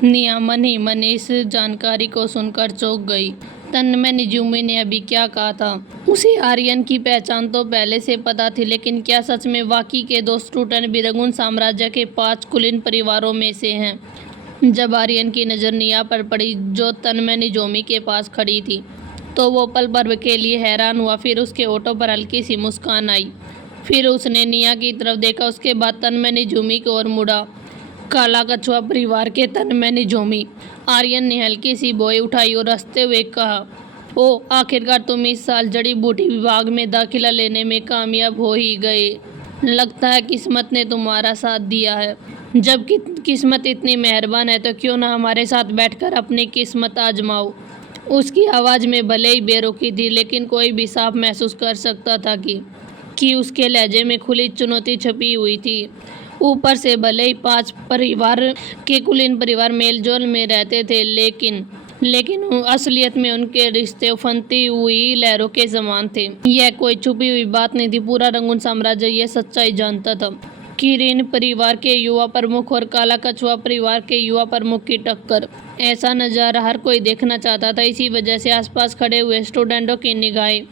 निया मन ही मन इस जानकारी को सुनकर चौंक गई। तन्मय निजुमी ने अभी क्या कहा था? उसे आर्यन की पहचान तो पहले से पता थी, लेकिन क्या सच में वाकई के दो स्टूडेंट भी रंगून साम्राज्य के 5 कुलीन परिवारों में से हैं? जब आर्यन की नज़र निया पर पड़ी, जो तन्मय निजोमी के पास खड़ी थी, तो वो पल भर के लिए हैरान हुआ। फिर उसके होठों पर हल्की सी मुस्कान आई। फिर उसने निया की तरफ देखा। उसके बाद तन्मय निजोमी की ओर मुड़ा। काला कछुआ परिवार के तन्मय निजोमी। आर्यन ने हल्की सी भौं उठाई और हंसते हुए कहा, ओ, आखिरकार तुम इस साल जड़ी बूटी विभाग में दाखिला लेने में कामयाब हो ही गए। लगता है किस्मत ने तुम्हारा साथ दिया है। जब किस्मत इतनी मेहरबान है तो क्यों ना हमारे साथ बैठकर अपनी किस्मत आजमाओ। उसकी आवाज़ में भले ही बेरुखी थी, लेकिन कोई भी साफ महसूस कर सकता था कि उसके लहजे में खुली चुनौती छुपी हुई थी। ऊपर से भले ही 5 परिवार के कुलीन परिवार मेलजोल में रहते थे, लेकिन असलियत में उनके रिश्ते उफनती हुई लहरों के समान थे। यह कोई छुपी हुई बात नहीं थी। पूरा रंगून साम्राज्य यह सच्चाई जानता था। किरीन परिवार के युवा प्रमुख और काला कछुआ परिवार के युवा प्रमुख की टक्कर। ऐसा नज़ारा हर कोई देखना चाहता था। इसी वजह से आसपास खड़े हुए स्टूडेंटों की निगाहें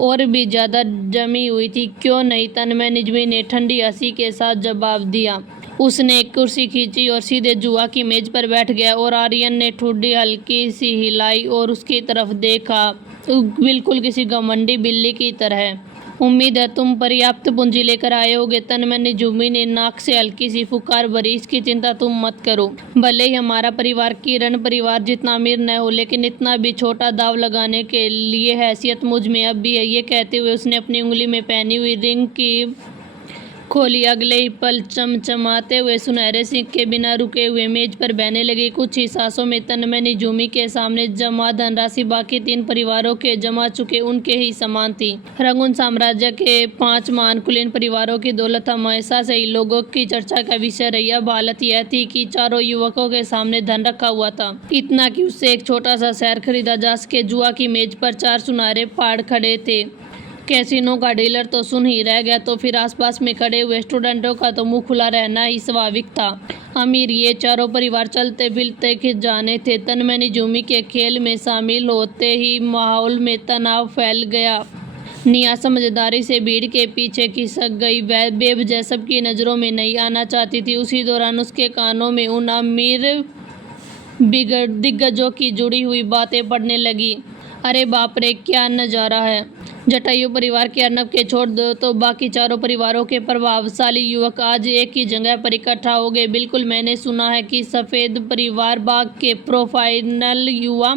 और भी ज़्यादा जमी हुई थी। क्यों नहीं, तन्मय निजमी ने ठंडी हंसी के साथ जवाब दिया। उसने एक कुर्सी खींची और सीधे जुआ की मेज पर बैठ गया और आर्यन ने ठुड्डी हल्की सी हिलाई और उसकी तरफ देखा, बिल्कुल किसी घमंडी बिल्ली की तरह। उम्मीद है तुम पर्याप्त पूंजी लेकर आए होगे। तन्मय निजूमी ने नाक से हल्की सी फुकार भरी, इसकी चिंता तुम मत करो। भले ही हमारा परिवार किरण परिवार जितना अमीर न हो, लेकिन इतना भी छोटा दाव लगाने के लिए हैसियत मुझ में अब भी है। ये कहते हुए उसने अपनी उंगली में पहनी हुई रिंग की खोली। अगले ही पल चमचमाते हुए सुनहरे सिक्के बिना रुके हुए मेज पर बहने लगे। कुछ ही सांसों में तन्मय निजूमी के सामने जमा धनराशि बाकी 3 परिवारों के जमा चुके उनके ही समान थी। रंगून साम्राज्य के 5 महान कुलीन परिवारों की दौलत हमेशा से ही लोगों की चर्चा का विषय रही। अब हालत यह थी कि चारों युवकों के सामने धन रखा हुआ था, इतना कि उससे एक छोटा सा शहर खरीदा जा सके। जुआ की मेज पर 4 सुनहरे पहाड़ खड़े थे। कैसीनो का डीलर तो सुन ही रह गया, तो फिर आसपास में खड़े हुए स्टूडेंटों का तो मुंह खुला रहना ही स्वाभाविक था। अमीर ये चारों परिवार चलते फिरते खिंच जाने थे। तन्मय निजूमी के खेल में शामिल होते ही माहौल में तनाव फैल गया। निया समझदारी से भीड़ के पीछे खिसक गई। वह बेवजह सबकी नज़रों में नहीं आना चाहती थी। उसी दौरान उसके कानों में उन अमीर दिग्गजों की जुड़ी हुई बातें पड़ने लगी। अरे बाप रे, क्या नज़ारा है! जटायु परिवार के अर्नब के छोड़ दो तो बाकी चारों परिवारों के प्रभावशाली युवक आज एक ही जगह पर इकट्ठा हो गए। बिल्कुल, मैंने सुना है कि सफ़ेद परिवार बाग के प्रोफाइनल युवा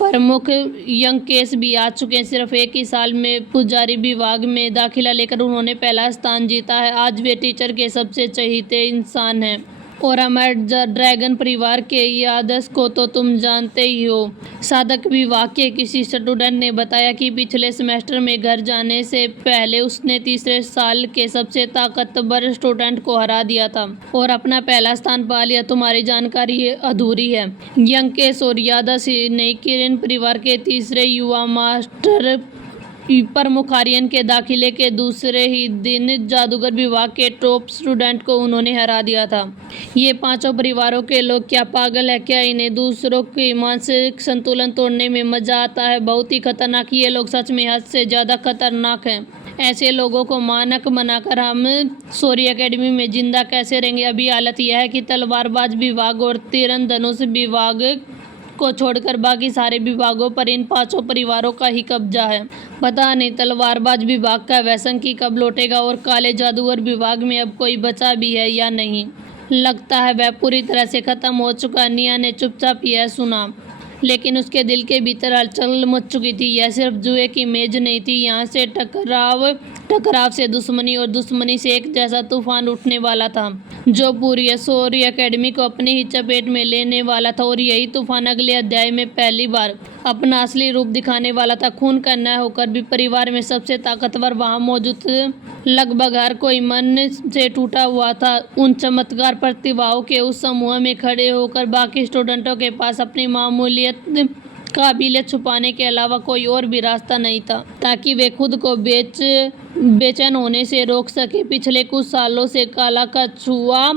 प्रमुख यंगकेश भी आ चुके हैं। सिर्फ एक ही साल में पुजारी विभाग में दाखिला लेकर उन्होंने पहला स्थान जीता है। आज वे टीचर के सबसे चहेते इंसान हैं। और हमारे ड्रैगन परिवार के यादस को तो तुम जानते ही हो। साधक विभाग के किसी स्टूडेंट ने बताया कि पिछले सेमेस्टर में घर जाने से पहले उसने तीसरे साल के सबसे ताकतवर स्टूडेंट को हरा दिया था और अपना पहला स्थान पा लिया। तुम्हारी जानकारी अधूरी है। यंगकेश और यादस ने किरण परिवार के तीसरे युवा मास्टर प्रमुख आर्यन के दाखिले के दूसरे ही दिन जादूगर विभाग के टॉप स्टूडेंट को उन्होंने हरा दिया था। ये 5 परिवारों के लोग क्या पागल है क्या? इन्हें दूसरों के मानसिक संतुलन तोड़ने में मजा आता है। बहुत ही खतरनाक। ये लोग सच में हद से ज़्यादा खतरनाक हैं। ऐसे लोगों को मानक बनाकर हम शौर्य एकेडमी में जिंदा कैसे रहेंगे? अभी हालत यह है कि तलवारबाज विभाग और तीरंधनुष विभाग को छोड़कर बाकी सारे विभागों पर इन 5 परिवारों का ही कब्जा है। पता नहीं तलवारबाज विभाग का व्यसन की कब लौटेगा और काले जादूगर विभाग में अब कोई बचा भी है या नहीं। लगता है वह पूरी तरह से खत्म हो चुका। निया ने चुपचाप यह सुना, लेकिन उसके दिल के भीतर हलचल मच चुकी थी। यह सिर्फ जुए की मेज नहीं थी। यहाँ से टकराव से दुश्मनी और दुश्मनी से एक जैसा तूफान उठने वाला था, जो पूरी शौर्य एकेडमी को अपनी ही चपेट में लेने वाला था। और यही तूफान अगले अध्याय में पहली बार अपना असली रूप दिखाने वाला था। खून का न होकर भी परिवार में सबसे ताकतवर वहाँ मौजूद लगभग हर कोई मन से टूटा हुआ था। उन चमत्कार प्रतिभाओं के उस समूह में खड़े होकर बाकी स्टूडेंटों के पास अपनी मामूलियत काबिलियत छुपाने के अलावा कोई और भी रास्ता नहीं था, ताकि वे खुद को बेचैन होने से रोक सके। पिछले कुछ सालों से काला कछुआ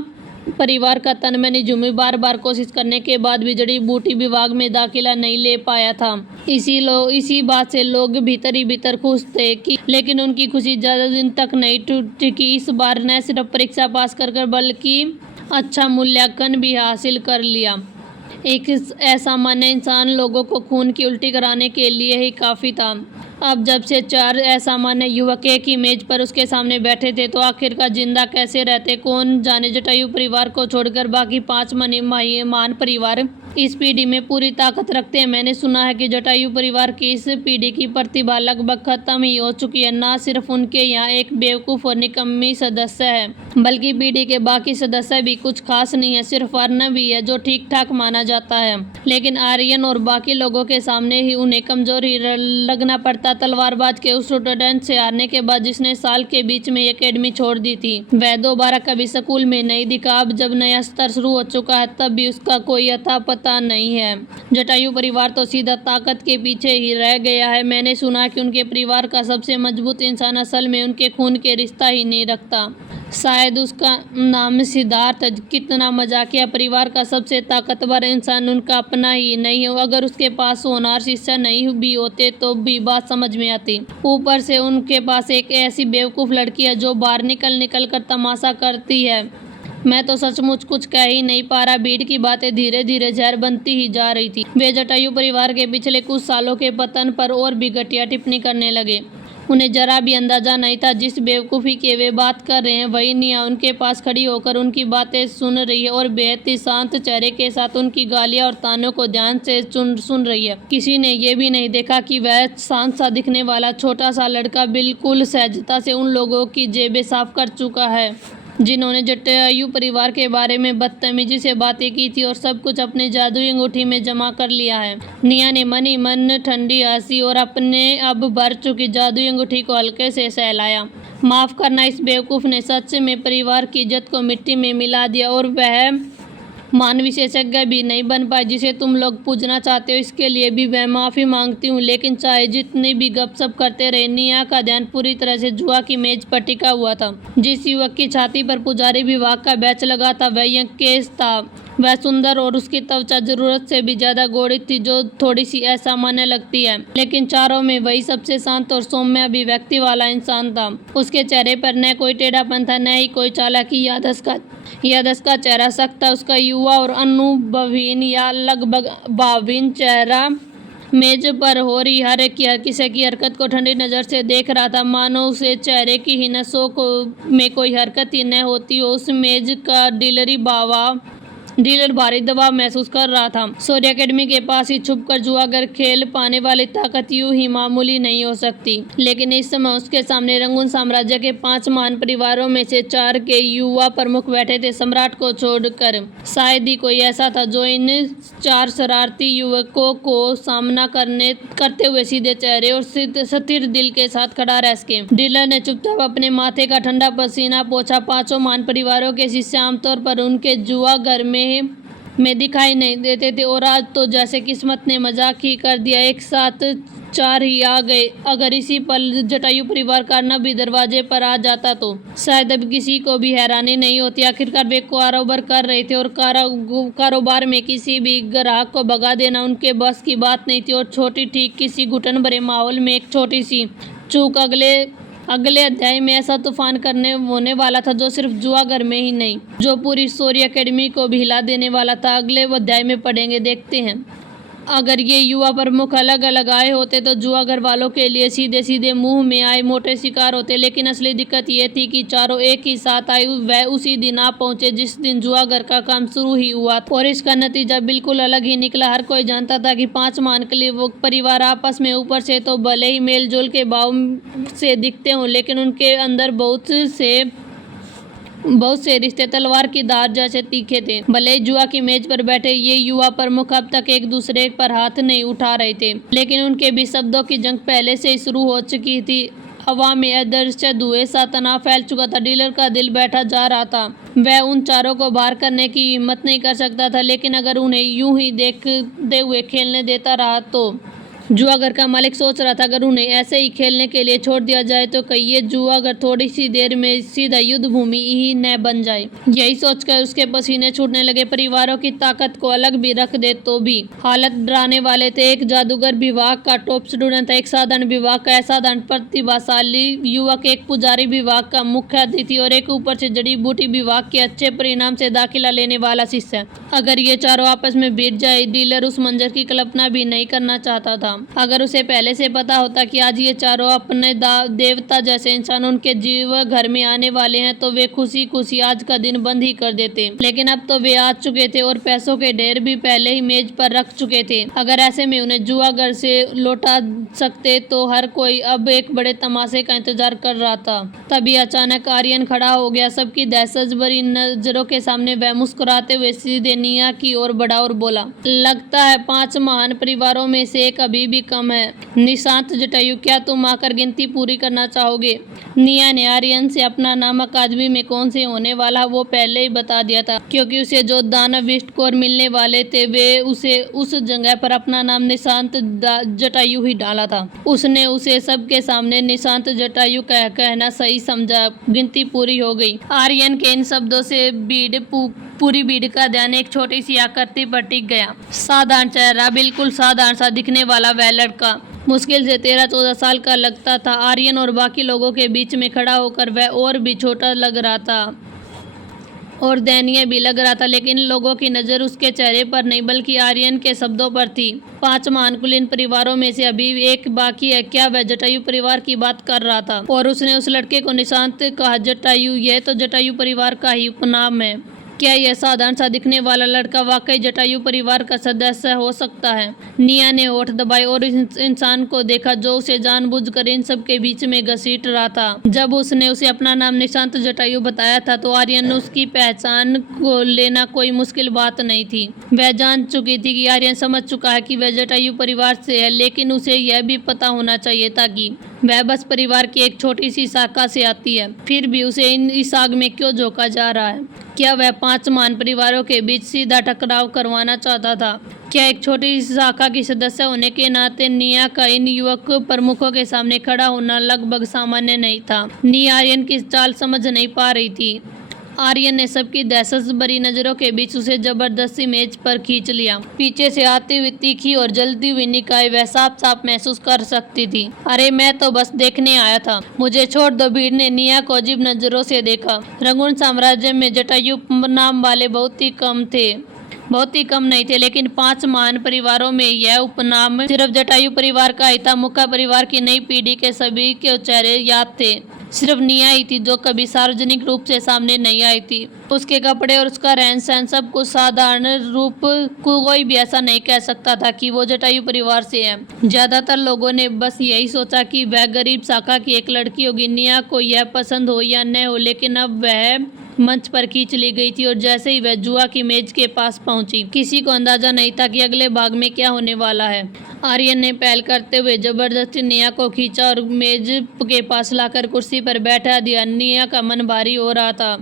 परिवार का तन मन निजुमी बार बार कोशिश करने के बाद भी जड़ी बूटी विभाग में दाखिला नहीं ले पाया था। इसी बात से लोग भीतर ही भीतर खुश थे कि लेकिन उनकी खुशी ज्यादा दिन तक नहीं टिकी। इस बार न सिर्फ परीक्षा पास कर बल्कि अच्छा मूल्यांकन भी हासिल कर लिया। एक असामान्य इंसान लोगों को खून की उल्टी कराने के लिए ही काफ़ी था। अब जब से 4 असामान्य युवक एक ही मेज पर उसके सामने बैठे थे तो आखिरकार जिंदा कैसे रहते कौन जाने। जटायु परिवार को छोड़कर बाकी 5 मान परिवार इस पीढ़ी में पूरी ताकत रखते हैं। मैंने सुना है कि जटायु परिवार की इस पीढ़ी की प्रतिभा लगभग खत्म ही हो चुकी है। ना सिर्फ उनके यहाँ एक बेवकूफ़ और निकम्मी सदस्य है बल्कि पीढ़ी के बाकी सदस्य भी कुछ खास नहीं है। सिर्फ अर्नब ही है जो ठीक ठाक माना जाता है, लेकिन आर्यन और बाकी लोगों के सामने ही उन्हें कमजोर ही लगना पड़ता। तलवारबाज के उस स्टूडेंट से हारने के बाद जिसने साल के बीच में एकेडमी छोड़ दी थी, वह दोबारा कभी स्कूल में नहीं दिखा। अब जब नया स्तर शुरू हो चुका है तब भी उसका कोई अता पता नहीं है। जटायु परिवार तो सीधा ताकत के पीछे ही रह गया है। मैंने सुना कि उनके परिवार का सबसे मजबूत इंसान असल में उनके खून के रिश्ता ही नहीं रखता। शायद उसका नाम सिद्धार्थ। कितना मजाकिया। परिवार का सबसे ताकतवर इंसान उनका अपना ही नहीं हो। अगर उसके पास होनहार शिष्य नहीं भी होते तो भी बात समझ में आती। ऊपर से उनके पास एक ऐसी बेवकूफ़ लड़की है जो बाहर निकल कर तमाशा करती है। मैं तो सचमुच कुछ कह ही नहीं पा रहा। भीड़ की बातें धीरे धीरे जहर बनती ही जा रही थी। वे जटायु परिवार के पिछले कुछ सालों के पतन पर और भी घटिया टिप्पणी करने लगे। उन्हें जरा भी अंदाजा नहीं था जिस बेवकूफ़ी के वे बात कर रहे हैं वही निया उनके पास खड़ी होकर उनकी बातें सुन रही है और बेहद ही शांत चेहरे के साथ उनकी गालियां और तानों को ध्यान से सुन रही है। किसी ने ये भी नहीं देखा कि वह शांत सा दिखने वाला छोटा सा लड़का बिल्कुल सहजता से उन लोगों की जेबें साफ कर चुका है जिन्होंने जटायु परिवार के बारे में बदतमीजी से बातें की थी और सब कुछ अपने जादुई अंगूठी में जमा कर लिया है। निया ने मन ही मन ठंडी हंसी और अपने अब भर चुकी जादुई अंगूठी को हल्के से सहलाया। माफ़ करना, इस बेवकूफ़ ने सच में परिवार की इज्जत को मिट्टी में मिला दिया और वह मान विशेषज्ञ भी नहीं बन पाए जिसे तुम लोग पूजना चाहते हो। इसके लिए भी मैं माफ़ी मांगती हूँ। लेकिन चाहे जितनी भी गपशप करते रहे, निया का ध्यान पूरी तरह से जुआ की मेज पर टिका हुआ था। जिस युवक की छाती पर पुजारी विभाग का बैच लगा था वह यंकेश था। वह सुंदर और उसकी त्वचा जरूरत से भी ज्यादा गोरी थी जो थोड़ी सी असामान्य लगती है, लेकिन चारों में वही सबसे शांत और सौम्य अभिव्यक्ति वाला इंसान था। उसके चेहरे पर न कोई टेढ़ापन था न ही कोई चालाकी। यादस का चेहरा सख्त था। उसका युवा और अनुभवहीन या लगभग भावहीन चेहरा मेज पर हो रही हर किसी की हरकत को ठंडी नज़र से देख रहा था, मानो उसे चेहरे की ही नसों में कोई हरकत ही न होती हो। उस मेज का डीलर भारी दबाव महसूस कर रहा था। सूर्य एकेडमी के पास ही छुपकर जुआगर खेल पाने वाली ताकत यूं ही मामूली नहीं हो सकती, लेकिन इस समय उसके सामने रंगून साम्राज्य के 5 महान परिवारों में से 4 के युवा प्रमुख बैठे थे, सम्राट को छोड़कर। शायद ही कोई ऐसा था जो इन 4 शरारती युवकों को सामना करते हुए सीधे चेहरे और स्थिर दिल के साथ खड़ा रह सके। डीलर ने चुपचाप अपने माथे का ठंडा पसीना पोंछा। 5 महान परिवारों के शिष्य आमतौर पर उनके जुआ घर में दिखाई नहीं देते थे और आज तो जैसे किस्मत ने मजाक ही कर दिया, एक साथ 4 ही आ गए। अगर इसी पल जटायु परिवार का अर्नब भी दरवाजे पर आ जाता तो शायद अब किसी को भी हैरानी नहीं होती। आखिरकार वे कारोबार कर रहे थे और कारोबार में किसी भी ग्राहक को भगा देना उनके बस की बात नहीं थी। और छोटी ठीक किसी घुटन भरे माहौल में एक छोटी सी चूक अगले अध्याय में ऐसा तूफान होने वाला था जो सिर्फ जुआगर में ही नहीं, जो पूरी सूर्य एकेडमी को भी हिला देने वाला था। अगले अध्याय में पढ़ेंगे, देखते हैं। अगर ये युवा प्रमुख अलग अलग आए होते तो जुआगर वालों के लिए सीधे सीधे मुंह में आए मोटे शिकार होते, लेकिन असली दिक्कत ये थी कि चारों एक ही साथ आए। वह उसी दिन आ पहुंचे जिस दिन जुआगर का काम शुरू ही हुआ और इसका नतीजा बिल्कुल अलग ही निकला। हर कोई जानता था कि 5 महान परिवार आपस में ऊपर से तो भले ही मेल जोल के भाव से दिखते हों, लेकिन उनके अंदर बहुत से रिश्ते तलवार की धार जैसे तीखे थे। भले ही जुआ की मेज पर बैठे ये युवा प्रमुख अब तक एक दूसरे पर हाथ नहीं उठा रहे थे, लेकिन उनके बीच शब्दों की जंग पहले से ही शुरू हो चुकी थी। हवा में अदृश्य धुएं सा तनाव फैल चुका था। डीलर का दिल बैठा जा रहा था। वह उन चारों को बाहर करने की हिम्मत नहीं कर सकता था, लेकिन अगर उन्हें यूं ही देखते हुए खेलने देता रहा तो जुआगर का मालिक सोच रहा था अगर उन्हें ऐसे ही खेलने के लिए छोड़ दिया जाए तो कहीं ये जुआगर थोड़ी सी देर में सीधा युद्ध भूमि ही न बन जाए। यही सोचकर उसके पसीने छूटने लगे। परिवारों की ताकत को अलग भी रख दे तो भी हालत डराने वाले थे। एक जादूगर विभाग का टॉप स्टूडेंट था, एक साधारण विभाग का असाधारण प्रतिभाशाली युवक, एक पुजारी विभाग का मुख्य अतिथि और एक ऊपर से जड़ी बूटी विभाग के अच्छे परिणाम से दाखिला लेने वाला शिष्य। अगर ये चारों आपस में भिड़ जाए, डीलर उस मंजर की कल्पना भी नहीं करना चाहता था। अगर उसे पहले से पता होता कि आज ये चारों अपने देवता जैसे इंसान उनके जीव घर में आने वाले हैं तो वे खुशी खुशी आज का दिन बंद ही कर देते। लेकिन अब तो वे आ चुके थे और पैसों के ढेर भी पहले ही मेज पर रख चुके थे। अगर ऐसे में उन्हें जुआ घर से लौटा सकते तो हर कोई अब एक बड़े तमाशे का इंतजार कर रहा था। तभी अचानक आर्यन खड़ा हो गया। सबकी दहशत भरी नजरों के सामने वह मुस्कुराते हुए सीधे निया की ओर बढ़ा और बोला, लगता है 5 महान परिवारों में से एक अभी भी कम है। निशांत जटायु, क्या तुम आकर गिनती पूरी करना चाहोगे? निया ने आर्यन से अपना नाम अकादमी में कौन से होने वाला वो पहले ही बता दिया था, क्योंकि उसे जो दानव स्कोर मिलने वाले थे वे उसे उस जगह पर अपना नाम निशांत जटायु ही डाला था। उसने उसे सबके सामने निशांत जटायु कहना सही समझा। गिनती पूरी हो गई। आर्यन के इन शब्दों से पूरी भीड़ का ध्यान एक छोटी सी आकृति पर टिक गया। साधारण चेहरा, बिल्कुल साधारण सा दिखने वाला वह लड़का मुश्किल से 13-14 साल का लगता था। आर्यन और बाकी लोगों के बीच में खड़ा होकर वह और भी छोटा लग रहा था और दयनीय भी लग रहा था, लेकिन लोगों की नज़र उसके चेहरे पर नहीं बल्कि आर्यन के शब्दों पर थी। 5 महान कुलीन परिवारों में से अभी एक बाकी है। क्या वह जटायु परिवार की बात कर रहा था? और उसने उस लड़के को निशांत कहा। जटायु, यह तो जटायु परिवार का ही उपनाम है। क्या यह साधारण सा दिखने वाला लड़का वाकई जटायु परिवार का सदस्य हो सकता है? निया ने होठ दबाए और इस इंसान को देखा जो उसे जानबूझकर इन सब के बीच में घसीट रहा था। जब उसने उसे अपना नाम निशांत जटायु बताया था तो आर्यन उसकी पहचान को लेना कोई मुश्किल बात नहीं थी। वह जान चुकी थी कि आर्यन समझ चुका है कि वह जटायु परिवार से है, लेकिन उसे यह भी पता होना चाहिए था कि वह बस परिवार की एक छोटी सी शाखा से आती है। फिर भी उसे इस आग में क्यों झोंका जा रहा है? क्या वह 5 महान परिवारों के बीच सीधा टकराव करवाना चाहता था? क्या एक छोटी सी शाखा की सदस्य होने के नाते निया का इन युवक प्रमुखों के सामने खड़ा होना लगभग सामान्य नहीं था? निया आर्यन की चाल समझ नहीं पा रही थी। आर्यन ने सबकी दहशत भरी नजरों के बीच उसे जबरदस्ती मेज पर खींच लिया। पीछे से आती हुई तीखी और जलती हुई निकाय वह साफ साफ महसूस कर सकती थी। अरे मैं तो बस देखने आया था, मुझे छोड़ दो। भीड़ ने निया को अजीब नजरों से देखा। रंगून साम्राज्य में जटायु नाम वाले बहुत ही कम नहीं थे, लेकिन 5 महान परिवारों में यह उपनाम सिर्फ जटायु परिवार का ही था। मुख्य परिवार की नई पीढ़ी के सभी के चेहरे याद थे। सिर्फ निया ही थी जो कभी सार्वजनिक रूप से सामने नहीं आई थी। उसके कपड़े और उसका रहन सहन सब कुछ साधारण रूप कोई भी ऐसा नहीं कह सकता था कि वो जटायु परिवार से है। ज्यादातर लोगों ने बस यही सोचा कि वह गरीब शाखा की एक लड़की होगी। निया को यह पसंद हो या न हो, लेकिन अब वह मंच पर खींच ली गई थी और जैसे ही वह जुआ की मेज के पास पहुंची, किसी को अंदाजा नहीं था कि अगले भाग में क्या होने वाला है। आर्यन ने पहल करते हुए जबरदस्ती निया को खींचा और मेज के पास लाकर कुर्सी पर बैठा दिया। निया का मन भारी हो रहा था।